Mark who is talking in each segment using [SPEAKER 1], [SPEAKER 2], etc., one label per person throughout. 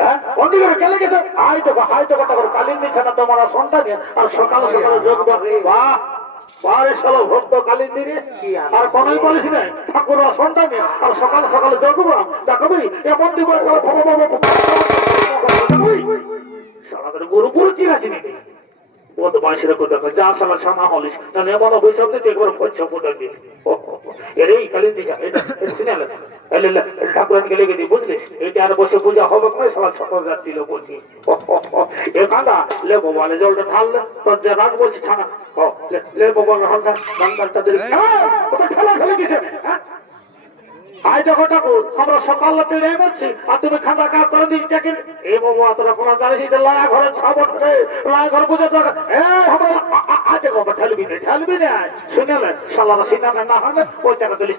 [SPEAKER 1] হ্যাঁ? অন্যগুলো গেলে গেছে আয় তো হাই তো কথা করে কালীন নিছানা তোমার সন্তানে আর সকাল সকালে যোগ বাহ বারে সালো ভক্ত কালীন দিনে আর কোনোই বলিস না ঠাকুর সন্তানে আর সকাল সকালে যোগ বা দেখবি এমন দিব গুরু গুরু চিনা চিনি ও তো বাইশের কথা যা সালা সামা হলিস তাহলে এমন বৈশাখ একবার খরচ কোথায় এর এই কালীন দিঘা এটা সিনেমা ঠাকুরানকে লেগে দিই বুঝলি এই চার বসে পূজা হবে করে সকাল সকাল রাত্রিল বলছি এ কাদা লে ভগবান জলটা ঠাল তোর যে রাগ বলছি ছানা লে ভগবান হ্যাঁ, হ্যাঁ। আমরা সকাল করছি আর তুমি খাতা কাজ করে দিন বাবু তোরা শুনে না ওই টাকা তুলিস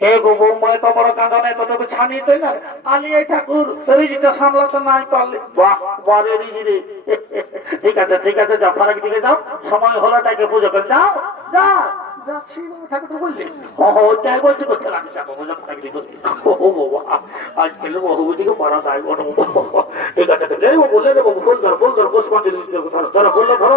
[SPEAKER 1] হে গোবর ময় তো বড় কাঁদনে তোকে তুই না আলি এই নাই পারলে বাহ ঠিক আছে ঠিক আছে যা ফারাক দিকে যাও সময় হলো তাকে পুজো করে যাও
[SPEAKER 2] যা হ্যাঁ,
[SPEAKER 1] হ্যাঁ, ঠিক আছে বললে ধরো বললে ধরো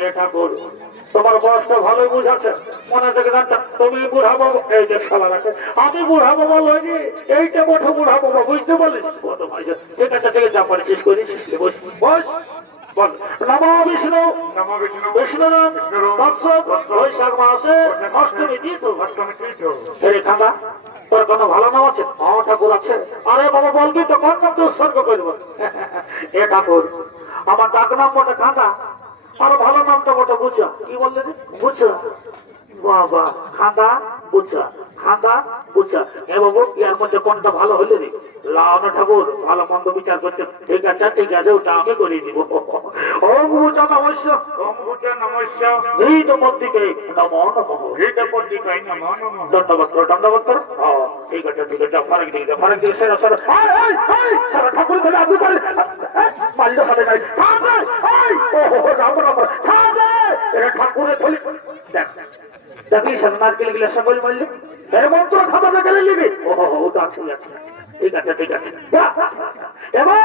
[SPEAKER 1] এ ঠাকুর তোমার বয়সটা ভালোই বুঝাচ্ছে মনে থেকে জানতাম তুমি বুড়া এই যে সবার আছে আমি বুড়া বাবা এইটা মোটো বুড়া বাবা বুঝতে পারলিস বস তোর কোনো ভালো নাম আছে হ্যাঁ ঠাকুর আছে আরে বাবা বলবি তো কোন নাম তো উৎসর্গ করবো এ ঠাকুর আমার ডাক নাম মোটা খাতা আরো ভালো নামটা কত বুঝো কি বললেন বুঝো বাবা খান্দা বুঝা খাঁদা বুঝা এ বাবু ইয়ার মধ্যে কোনটা ভালো হলে রে লাউন ঠাকুর ভালো মন্দ বিচার করছে ঠিক আছে ঠিক আছে ওটা আমি করে দিব ওম ভূতা নমস্য
[SPEAKER 3] ওম ভূতা নমস্য
[SPEAKER 1] ভীত পত্রিকে নম নম ঠিক আছে ঠিক আছে ফারাক ফারাক দিকে সেরা ঠাকুরের দেখলি সন্ন্যাস গেলে গেলে সকল বললি এর মন্ত্র খাতাটা গেলে নিবি আছে ঠিক আছে ঠিক আছে এবার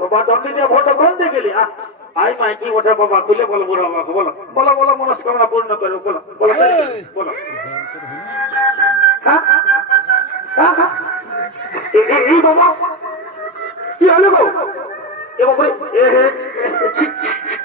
[SPEAKER 1] রোবা দিয়ে ভোট গন্ধে গেলি আই মাই কি বাবা খুলে বলো বুড়ো বাবাকে বলো বলো বলো মনস্কামনা পূর্ণ করো বলো বলো বলো হ্যাঁ হ্যাঁ, হ্যাঁ। এই বাবা কি হলো গো এ এ হে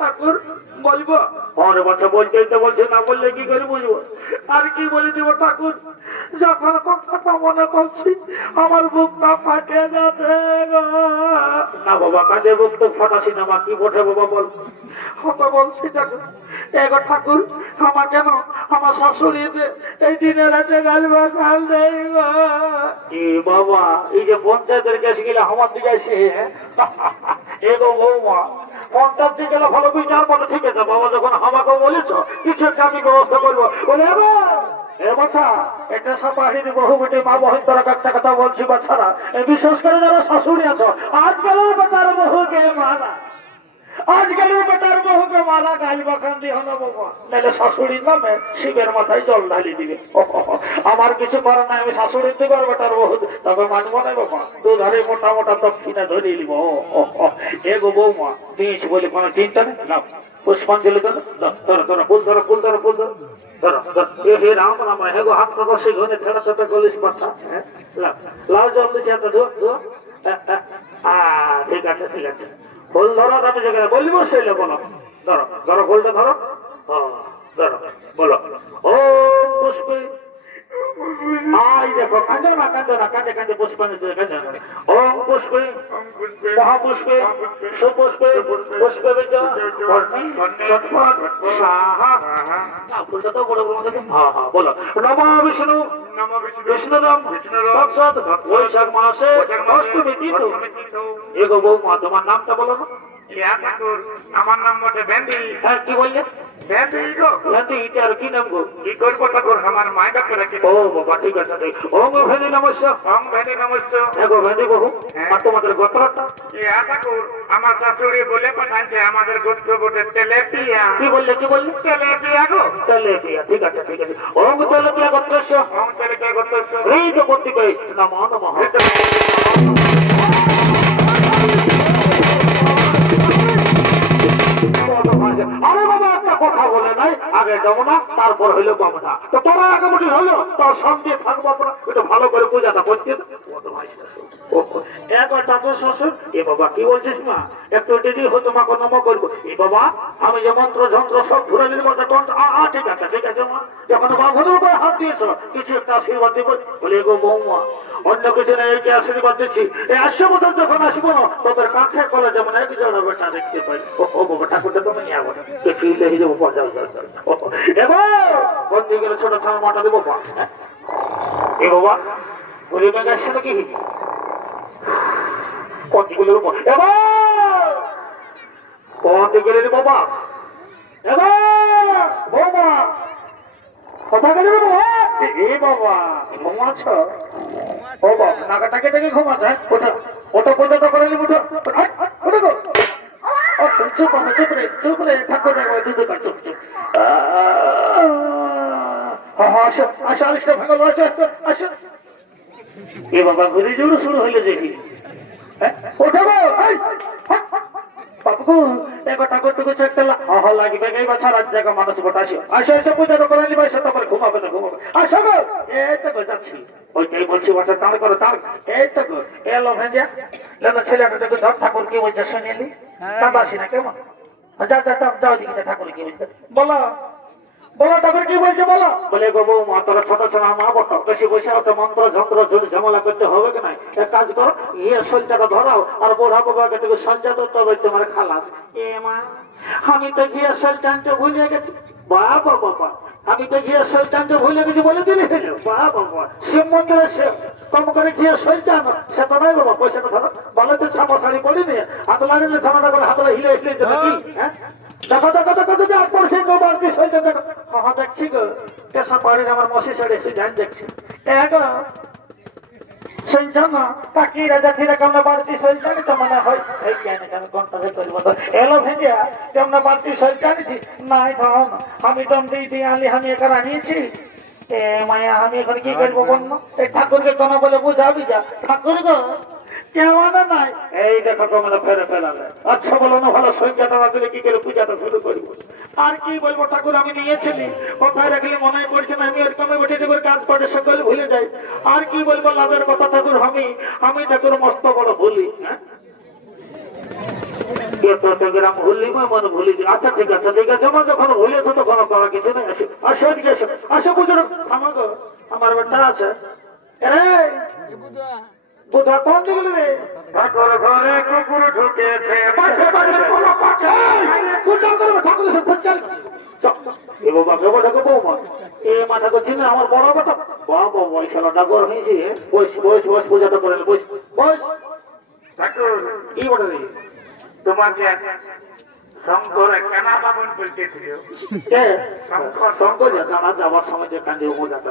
[SPEAKER 1] ঠাকুর বলবো ওর বাচ্চা বলতেই বলছে না বললে কি করে বুঝবো
[SPEAKER 2] আর কি বলে দিব ঠাকুর যখন কথা মনে করছি আমার বুকটা ফাটে যাবে
[SPEAKER 1] না বাবা কাজে বুক তো ফাটাছি না মা কি বটে বাবা বল
[SPEAKER 2] হত বলছি ঠাকুর এগো ঠাকুর আমার কেন আমার শাশুড়ি এই দিনে রাতে গাল বাকাল দেয়
[SPEAKER 1] বাবা এই যে পঞ্চায়েতের কাছে গেলে আমার দিকে আসে এগো বৌমা পঞ্চাশ দিকে গেলে ভালো তুই যার মতো ঠিক আছে বাবা যখন আমাকে বলেছ কিছু একটা আমি ব্যবস্থা করবো বলে এটা সব মা বহিন একটা কথা বলছি বাচ্চারা বিশেষ করে যারা শাশুড়ি আছো আজকালের বেটার বহুকে মারা আজকাল বেটার বহুকে মারা গাল বাখান দিয়ে বাবা নাহলে শাশুড়ির নামে শিবের মাথায় জল ঢালি দিবে আমার কিছু করার নাই আমি শাশুড়ির দিব আর বেটার বহু তবে মানবো না বাবা দু ধারে মোটা মোটা দক্ষিণে ধরিয়ে নিব এ গো বৌমা দিয়েছি বলে কোনো চিন্তা নেই না পুষ্পাঞ্জলি ধরো ধরো ধরো ফুল ধরো ফুল ধরো ফুল ধরো ঠিক আছে ঠিক আছে গোল ধরো তাতে জায়গা বলবো সেই লোক ধরো ধরো গোলটা ধরো হ্যাঁ, ধরো বলো ও পুষ্পে আই দেখো কাঁদো না কাঁদো না কাঁদে কাঁদে পুষ্পে ওম পুষ্পে মহাপুষ্পে সুপুষ্পে পুষ্পে সাহা ফুলটা তো বড় বড় হ্যাঁ, হ্যাঁ, বলো নমা বিষ্ণু কৃষ্ণরাম বৈশাখ মাসে অষ্টমী তিথি এগো বৌমা তোমার নামটা বলো না
[SPEAKER 3] আমার নাম বটে ব্যান্ডি
[SPEAKER 1] হ্যাঁ কি বললেন হ্যাঁ, হ্যাঁ, কি গো
[SPEAKER 3] কি করবো ঠাকুর আমার মায় ডাক্তার
[SPEAKER 1] ও ভেদি নমস্য
[SPEAKER 3] অং ভেদি নমস্য
[SPEAKER 1] হ্যাঁ ভেদি বহু তোমাদের গোত্রটা
[SPEAKER 3] আমার শাশুড়ি বলে পাঠানছে আমাদের গোত্র বটে তেলেপিয়া
[SPEAKER 1] কি বললে কি বললে
[SPEAKER 3] তেলেপিয়া গো
[SPEAKER 1] তেলেপিয়া ঠিক আছে ঠিক আছে অং তেলেপিয়া গোত্রস্য
[SPEAKER 3] অং তেলেপিয়া গোত্রস্য
[SPEAKER 1] এই তো বন্দি কই নমঃ নমঃ আগে না তারপর হইলো গমনা তো তোরা আগামটি হলো তোর সঙ্গে থাকবো আমরা এটা ভালো করে বোঝাটা বলছি একবার তারপর এ বাবা কি বলছিস মা একটু দেরি হতো মা কোনো এ বাবা আমি যে মন্ত্র যন্ত্র সব কিছু একটা আশীর্বাদ বলে অন্য কিছু নেই একে আশীর্বাদ দিচ্ছি এই আসছে বছর যখন আসবো না তোদের কাছে করে যেমন বেটা দেখতে ও বাবা তুমি নিয়ে যাবো তুই ফিরে এবার ছোট ছাড়া মাটা দেবো এ বাবা zulüme karşılık iyiydi. Kontrolörüm o. Evet! Kontrolörüm কথা কেটে দেবো বাবা ঘুমাচ্ছ ও বাবা নাগাটাকে দেখে ঘুমাচ্ছ হ্যাঁ? ওঠো ওঠো পর্যন্ত করে নিব ওঠো ওঠো তো চুপ হবে চুপ রে চুপ রে ঠাকুর রে দুধ কাট চুপ চুপ আসো আসো আসো ভাগল আসো এ বাবা ঘুরে জোরে শুরু হইলো দেখি হ্যাঁ? ওঠো গো হ্যাঁ, হ্যাঁ। বাবু এক ঠাকুর টুকু চেকলা হহ লাগবে এই বা সারা জায়গা মানুষ গোটাছি আসো এসে পূজা তো করালি ভাই সে তারপরে ঘুমাবে না ঘুমাবে আসো গো এই তো গোজাচ্ছি ওইটাই বলছি বাসা তার করো তার এই তো বলো বলো তারপর কি বলছে বলো বলে গো বউ মা তোরা ছোট ছোট মা বট বেশি বসে হতো মন্ত্র যন্ত্র ঝামেলা করতে হবে কি না এক কাজ করো ইয়ে সঞ্চাটা ধরাও আর বোরা বাবাকে তুমি সঞ্চা তো তবে তোমার খালাস
[SPEAKER 2] এ মা আমি তো গিয়ে সঞ্চানটা ভুলে গেছি
[SPEAKER 1] বাবা বাবা আমি তো গিয়ে সঞ্চানটা ভুলে গেছি বলে দিলি বাবা বাবা শিব মন্দিরে শিব কম করে গিয়ে সঞ্চান সে তো নয় বাবা পয়সাটা ধরো বলে তো সামো শাড়ি পড়িনি হাত লাগিলে সামাটা করে হাতলা হিলে হিলে হ্যাঁ? দেখো দেখো వచ్చిగ দেখছি কেমন বাড়তি তো এলো আমি আলি আমি একা আনিয়েছি এ মায়া আমি এখন কি করবো বন্য এই ঠাকুরকে তোনা বলে বুঝাবি যা ঠাকুর গো কেমন নাই এই দেখো কমলা ফেরে ফেলালে আচ্ছা বলো না ভালো সৈন্য দিলে কি করে পূজাটা শুরু করবো আর কি বলবো ঠাকুর আমি নিয়েছিলি কোথায় রাখলে মনে পড়ছে না আমি এরকমই বটে ঠাকুর কাজ করে সকল ভুলে যাই আর কি বলবো লাভের কথা ঠাকুর আমি আমি ঠাকুর মস্ত বড় ভুলি হ্যাঁ? আমার আচ্ছা, যখন আমার বেটা আছে বোধা কোন দিকে রে ঠাকুর ঘরে কুকুর ঢুকেছে মাঝে মাঝে কোনো পাখি পূজা করব ঠাকুর সে পূজা এ বাবা লোক ঢাকা বৌমা এ মাথা করছি না আমার বড় বাটা বাবা বয়সালা ডাকর হয়েছে বস বস বস পূজাটা করেন বস বস ঠাকুর কি শঙ্কর যাওয়ার সময় যে কান্দে ও জানা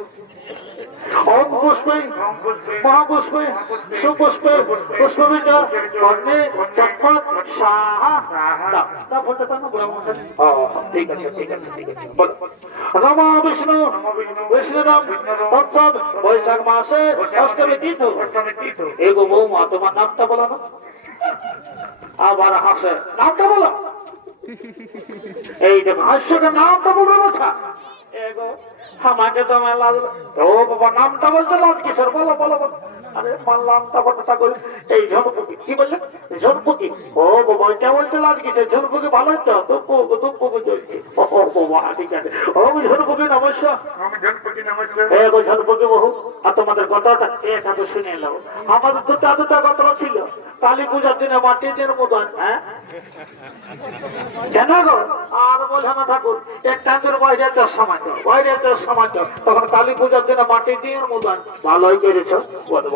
[SPEAKER 1] মহাপুষ্প সুপুষ্প পুষ্পবিটা অগ্নি তৎপথ সাহা আছে বিষ্ণু বিষ্ণুরাম বৈশাখ মাসে অষ্টমী তীর্থ এগো বৌমা তোমার নামটা বলো আবার হাসে নামটা বলো এই দেখো হাস্যটা নামটা বলবে বাছা আমাকে তো আমার মেলা ও বাবা নামটা বলতো লাভ কিশোর বলো বলো বলো তোমাদের কথাটা এক শুনে এলো আমাদের তো দাদুটা কথা ছিল কালী পূজার দিনে মাটি দিনের মতো হ্যাঁ? কেন গো আর বলছে না ঠাকুর একটা বাইরে একটা সমাজ বাইরে একটা সমাজ তখন কালী পূজার দিনে মাটি দিনের মতন ভালোই করেছো বলবো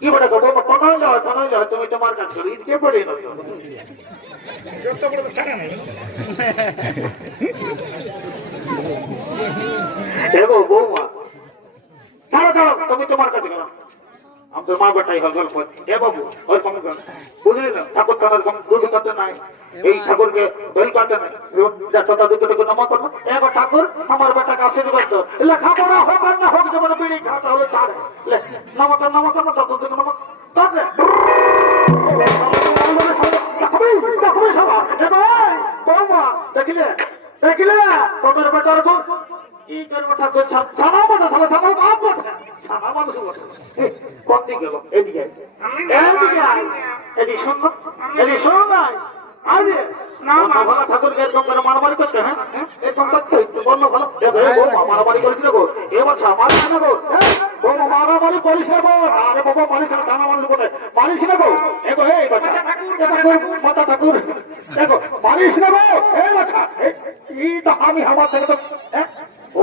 [SPEAKER 1] কি বড় কত কোনাইল কোনাইল তুমি তোমার কাজ করো ঈদ কে পড়ে না তো বড় ছাড়া নাই এগো বৌমা ছাড়ো ছাড়ো তুমি তোমার কাছে করো জমা গটাই হল গল্প এ বাবু ওর কোনো বুঝলি না ঠাকুর তোমার কোনো দুধ করতে নাই এই ঠাকুরকে দই করতে নাই কথা করবো এক ঠাকুর আমার বেটাকে হোক আর না হোক যেমন বিড়ি হলে তার দেখিলে দেখিলে তোমার বেটার কি করবো ঠাকুর ছাড়া শুনবো এটি হ্যাঁ? হ্যাঁ? হ্যাঁ? আমি আমার ছেলে তো ও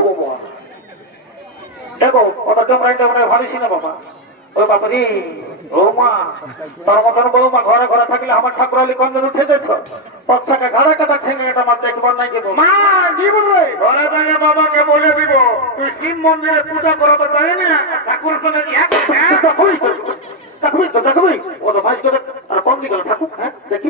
[SPEAKER 1] ওটা তোমরা এটা মানে ভাবিস বাবা ও বৌমা তোর বৌমা ঘরে ঘরে থাকলে আমার ঠাকুরালি কঞ্জন উঠে যেত পচ্ছাকে ঘাড়া কাটা ঠেঙে এটা দেখবার নাই কিন্তু মা দিব ঘরে থেকে বাবাকে বলে দিব তুই শিব মন্দিরে পূজা করো তো জানি না ঠাকুর সঙ্গে দেখবি দেখবি হ্যাঁ? ও তো ভাই করে আর কম ঠাকুর হ্যাঁ দেখি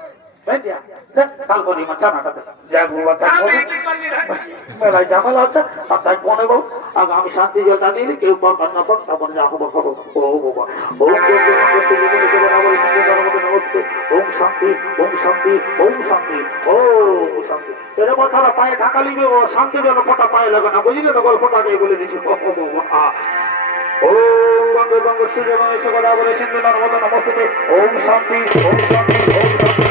[SPEAKER 1] আমি শান্তি জল জানিয়ে কেউ কথা যা ওম শান্তি ওম শান্তি ওম শান্তি ও শান্তি এরকম তারা পায়ে ঢাকা লিবে ও শান্তি যেন কটা পায়ে লাগে না বুঝলে তো গল্পটা নিয়ে বলে দিছি ও বাবা সূর্য সিন্ধু নর্মদা নমস্তে ওম শান্তি ওম শান্তি ওম শান্তি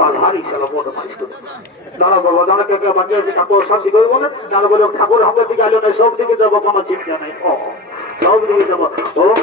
[SPEAKER 1] রাধার ইশারা বড় মানুষ দাঁড়া বলবো দাঁড়া কে কে বাকি ঠাকুর সব দিকে বলে দাঁড়া বলে ঠাকুর আমার দিকে আলো নাই সব দিকে যাবো আমার চিন্তা নাই ও সব দিকে যাবো ওম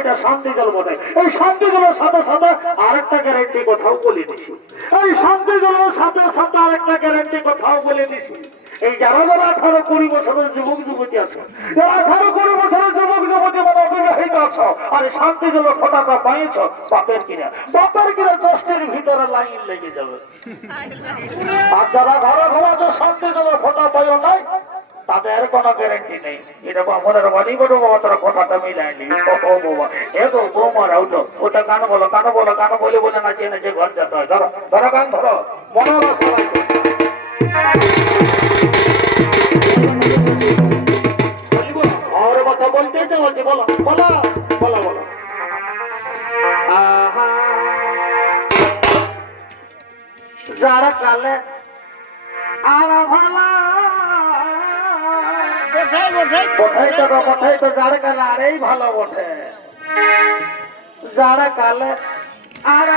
[SPEAKER 1] এটা শান্তি জল বলে এই শান্তি জলের সাথে সাথে আরেকটা গ্যারেন্টি কথাও বলে দিছি এই শান্তি জলের সাথে সাথে আরেকটা গ্যারেন্টি কথাও বলে দিছি এই যারা যারা আঠারো কুড়ি বছরের যুবক যুবতী আছে যারা আঠারো কুড়ি বছরের যুবক যুবতী মানে অবিবাহিত আছো আর শান্তি জল ফোটাটা পাইছ বাপের কিনা বাপের কিনা দশটির ভিতরে লাইন লেগে যাবে আর যারা ঘরে ঘুমাতে শান্তি জল ফোটা পাইও নাই তাদের কোনো গ্যারান্টি নেই এরকম আমাদের বাড়ি বড় বাবা তারা কথাটা মিলায়নি ও বাবা এ তো বৌমারা উঠো ওটা কান বলো কান বলো কান বলে বলে না চেনে যে ঘর যেতে হয় ধরো ধরো কান ধরো মনে রাখো কালো কথাই তো আরেই ভালো বটে আর যারা কালে আর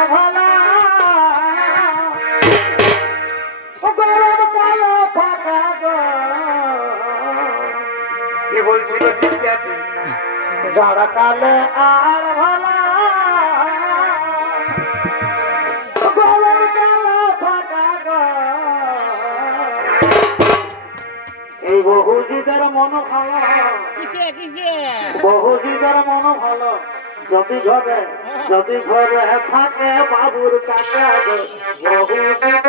[SPEAKER 1] ভালো যার মন মন ভালো যদি ঘরে যদি ঘরে থাকে বাবুর কাছে